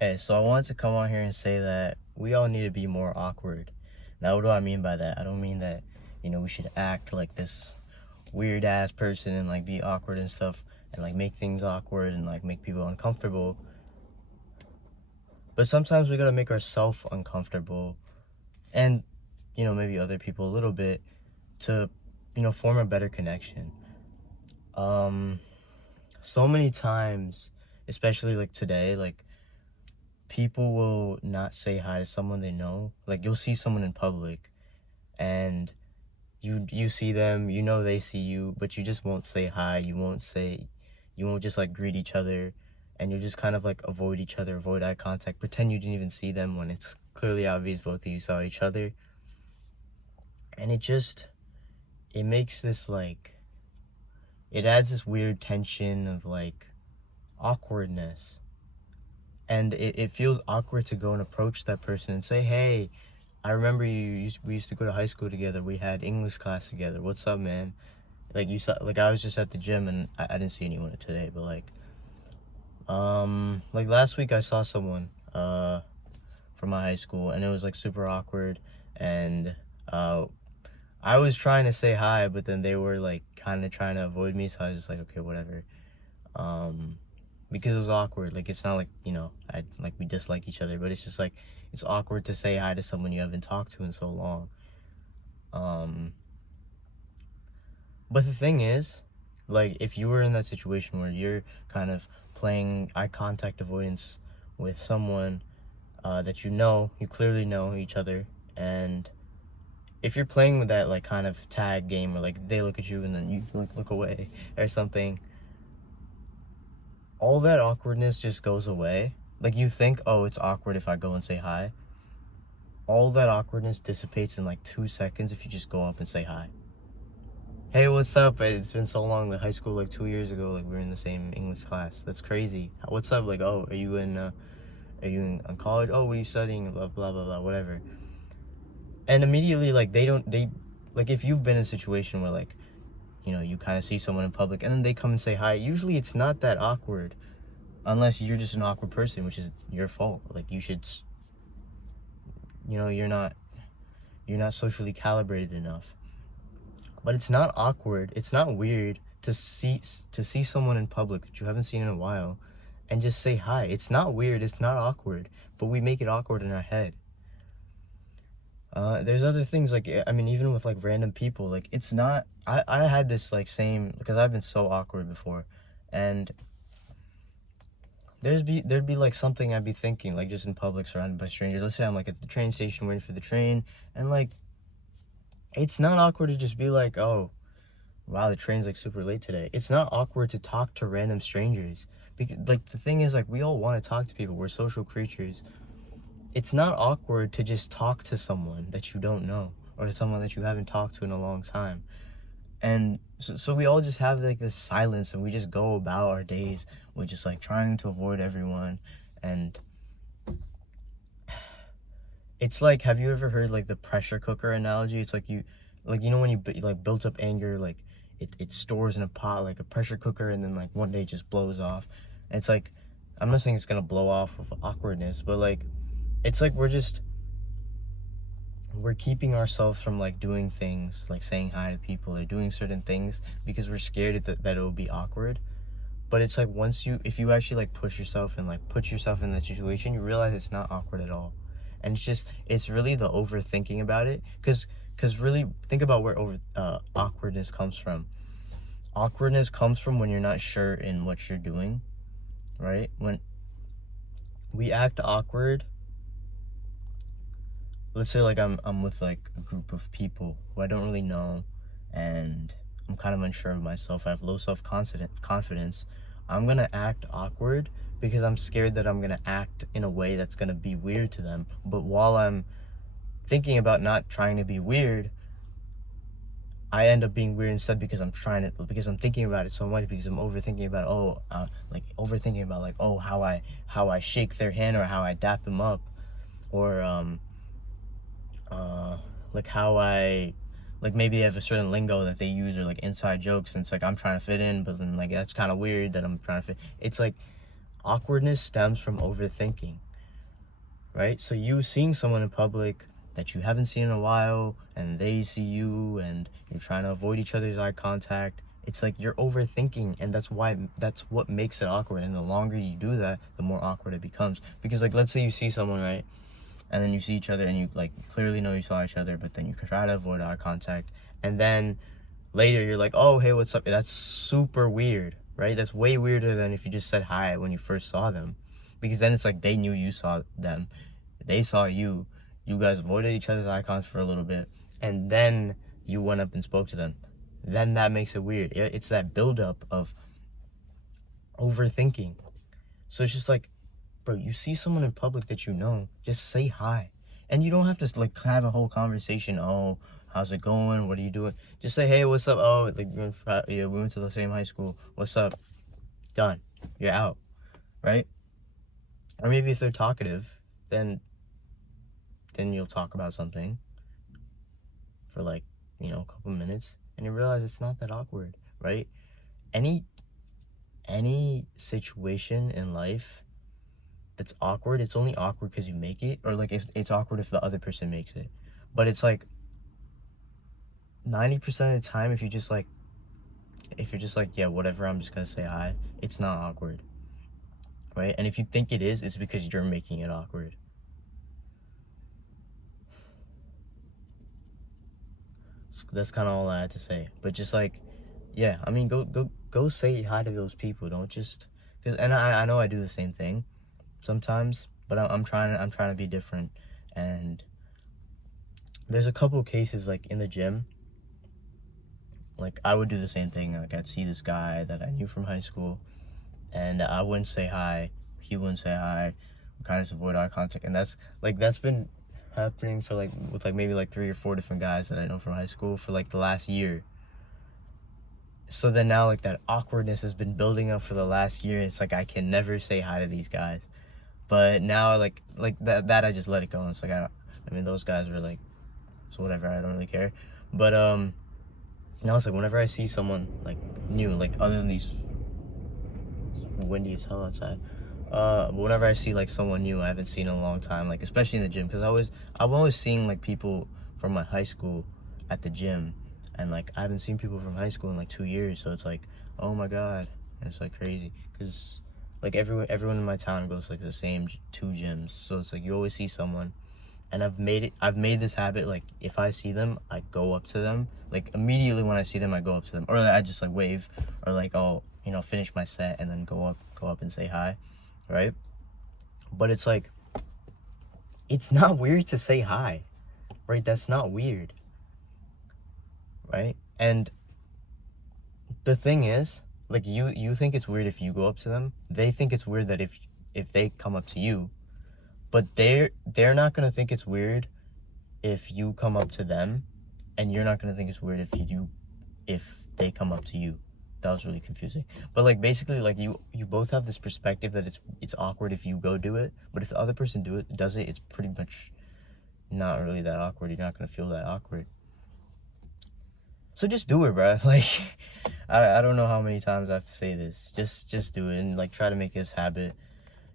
Hey, so I wanted to come on here and say that we all need to be more awkward. Now, what do I mean by that? I don't mean that, we should act like this weird ass person and like be awkward and stuff and like make things awkward and like make people uncomfortable. But sometimes we gotta make ourselves uncomfortable and, maybe other people a little bit to, form a better connection. Um, so many times, especially like today, like people will not say hi to someone they know. Like you'll see someone in public and you see them, they see you, but you just won't say hi. You won't just like greet each other, and you'll just kind of like avoid each other, avoid eye contact, pretend you didn't even see them when it's clearly obvious both of you saw each other. And it makes this like it adds this weird tension of like awkwardness. And it feels awkward to go and approach that person and say, hey, I remember we used to go to high school together. We had English class together. What's up, man? Like you saw, like I was just at the gym and I didn't see anyone today, but like last week I saw someone from my high school and it was like super awkward, and I was trying to say hi, but then they were like kind of trying to avoid me, so I was just like, okay, whatever. Because it was awkward. Like it's not like, I like we dislike each other, but it's just like it's awkward to say hi to someone you haven't talked to in so long. But the thing is, like if you were in that situation where you're kind of playing eye contact avoidance with someone that you clearly know each other, and if you're playing with that like kind of tag game where like they look at you and then you like look away or something, all that awkwardness just goes away. Like you think, oh, it's awkward if I go and say hi. All that awkwardness dissipates in like 2 seconds if you just go up and say hi. Hey, what's up? It's been so long. Like high school, like 2 years ago, like we were in the same English class. That's crazy. What's up? Like, oh, are you in college? Oh, what are you studying? Blah blah blah blah, whatever. And immediately, like like if you've been in a situation where like, you kind of see someone in public and then they come and say hi. Usually, it's not that awkward, unless you're just an awkward person, which is your fault. Like you should, you're not socially calibrated enough. But it's not awkward. It's not weird to see someone in public that you haven't seen in a while and just say hi. It's not weird. It's not awkward. But we make it awkward in our head. There's other things like, I mean, even with like random people, like it's not. I had this like same, because I've been so awkward before, and there'd be like something I'd be thinking like just in public surrounded by strangers. Let's say I'm like at the train station waiting for the train, and like it's not awkward to just be like, oh, wow, the train's like super late today. It's not awkward to talk to random strangers, because like the thing is like we all want to talk to people. We're social creatures. It's not awkward to just talk to someone that you don't know or someone that you haven't talked to in a long time. And so we all just have like this silence and we just go about our days with just like trying to avoid everyone. And it's like, have you ever heard like the pressure cooker analogy? It's like when you like built up anger, like it stores in a pot like a pressure cooker, and then like one day it just blows off. And it's like, I'm not saying it's gonna blow off with awkwardness, but like it's like we're keeping ourselves from like doing things like saying hi to people or doing certain things because we're scared that it'll be awkward. But it's like if you actually like push yourself and like put yourself in that situation, you realize it's not awkward at all. And it's really the overthinking about it, because really think about where awkwardness comes from. Awkwardness comes from when you're not sure in what you're doing, right? When we act awkward, let's say like I'm with like a group of people who I don't really know, and I'm kind of unsure of myself. I have low confidence. I'm gonna act awkward because I'm scared that I'm gonna act in a way that's gonna be weird to them. But while I'm thinking about not trying to be weird, I end up being weird instead because I'm thinking about it so much, because I'm overthinking about overthinking about like, oh, how I shake their hand or how I dap them up, or like how I, like maybe they have a certain lingo that they use or like inside jokes, and it's like I'm trying to fit in, but then like that's kind of weird that I'm trying to fit. It's like awkwardness stems from overthinking. right? So you seeing someone in public that you haven't seen in a while, and they see you, and you're trying to avoid each other's eye contact. It's like you're overthinking, and that's what makes it awkward. And the longer you do that, the more awkward it becomes. Because like, let's say you see someone, right, and then you see each other, and you like clearly know you saw each other, but then you try to avoid eye contact, and then later you're like, oh hey, what's up? That's super weird, right? That's way weirder than if you just said hi when you first saw them, because then it's like they knew you saw them, they saw you, you guys avoided each other's icons for a little bit, and then you went up and spoke to them. Then that makes it weird. It's that buildup of overthinking. So it's just like, bro, you see someone in public that you know, just say hi. And you don't have to like have a whole conversation. Oh, how's it going? What are you doing? Just say, hey, what's up? Oh, like yeah, we went to the same high school. What's up? Done. You're out, right? Or maybe if they're talkative, then you'll talk about something for like, a couple minutes, and you realize it's not that awkward, right? Any situation in life that's awkward, it's only awkward because you make it, or like it's awkward if the other person makes it. But it's like 90% of the time, if you're just like, yeah, whatever, I'm just gonna say hi, it's not awkward, right? And if you think it is, it's because you're making it awkward. So that's kind of all I had to say. But just like, yeah, I mean, go say hi to those people. Don't just, because, and I know I do the same thing sometimes, but I'm trying to be different. And there's a couple of cases like in the gym, like I would do the same thing. Like I'd see this guy that I knew from high school, and I wouldn't say hi, he wouldn't say hi, kind of avoid eye contact. And that's been happening for like with like maybe like 3 or 4 different guys that I know from high school for like the last year. So then now like that awkwardness has been building up for the last year. It's like I can never say hi to these guys. But now like that I just let it go. And it's like I mean those guys were like, so whatever, I don't really care. But now it's like whenever I see someone like new, like other than these, windy as hell outside, whenever I see like someone new I haven't seen in a long time, like especially in the gym, because I'm always seeing like people from my high school at the gym, and like I haven't seen people from high school in like 2 years. So it's like, oh my god, and it's like crazy because like everyone in my town goes like the same 2 gyms. So it's like you always see someone, and I've made this habit, like if I see them, I go up to them, like immediately when I see them I go up to them, or I just like wave, or like I'll finish my set and then go up and say hi, right? But it's like, it's not weird to say hi, right? That's not weird, right? And the thing is, like you think it's weird if you go up to them, they think it's weird that if they come up to you. But they're not gonna think it's weird if you come up to them, and you're not gonna think it's weird if they come up to you. That was really confusing. But like basically, like you both have this perspective that it's awkward if you go do it, but if the other person does it, it's pretty much not really that awkward. You're not gonna feel that awkward. So just do it, bro. Like I don't know how many times I have to say this. Just do it, and like try to make this habit,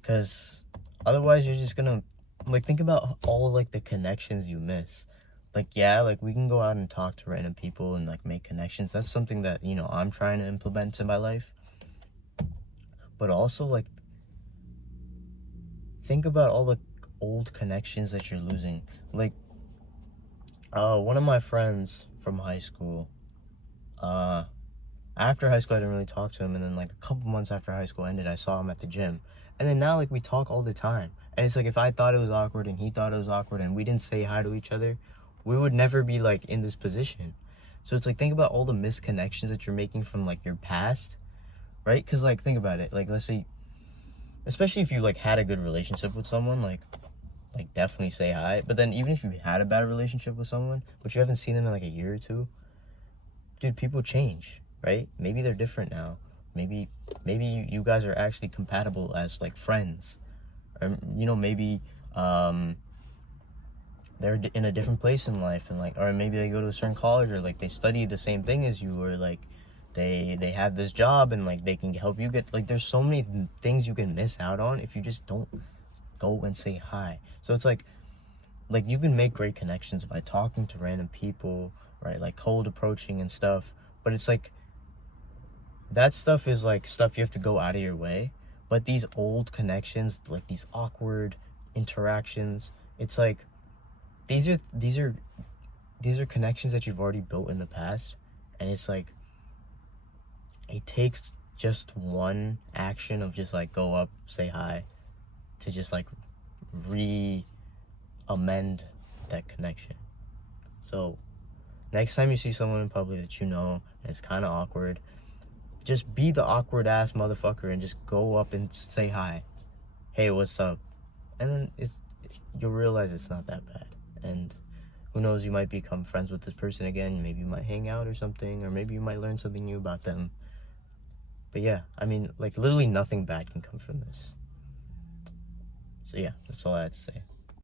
because otherwise you're just gonna like think about all like the connections you miss. Like yeah, like we can go out and talk to random people and like make connections. That's something that I'm trying to implement in my life. But also like think about all the old connections that you're losing. Like one of my friends from high school, after high school I didn't really talk to him, and then like a couple months after high school ended I saw him at the gym, and then now like we talk all the time. And it's like if I thought it was awkward and he thought it was awkward and we didn't say hi to each other, we would never be like in this position. So it's like think about all the missed connections that you're making from like your past, right? Because like think about it, like let's say, especially if you like had a good relationship with someone, like definitely say hi. But then even if you had a bad relationship with someone but you haven't seen them in like a year or two, dude, people change, right? Maybe they're different now. Maybe you guys are actually compatible as like friends, or maybe they're in a different place in life, and like, or maybe they go to a certain college, or like they study the same thing as you, or like they have this job and like they can help you get, like there's so many things you can miss out on if you just don't go and say hi. So it's like you can make great connections by talking to random people, right? Like cold approaching and stuff. But it's like that stuff is like stuff you have to go out of your way. But these old connections, like these awkward interactions, it's like these are connections that you've already built in the past, and it's like it takes just one action of just like go up, say hi, to just like amend that connection. So next time you see someone in public that you know and it's kind of awkward, just be the awkward ass motherfucker and just go up and say hi. Hey, what's up? And then you'll realize it's not that bad. And who knows, you might become friends with this person again. Maybe you might hang out or something, or maybe you might learn something new about them. But yeah, I mean, like literally nothing bad can come from this. So yeah, that's all I had to say.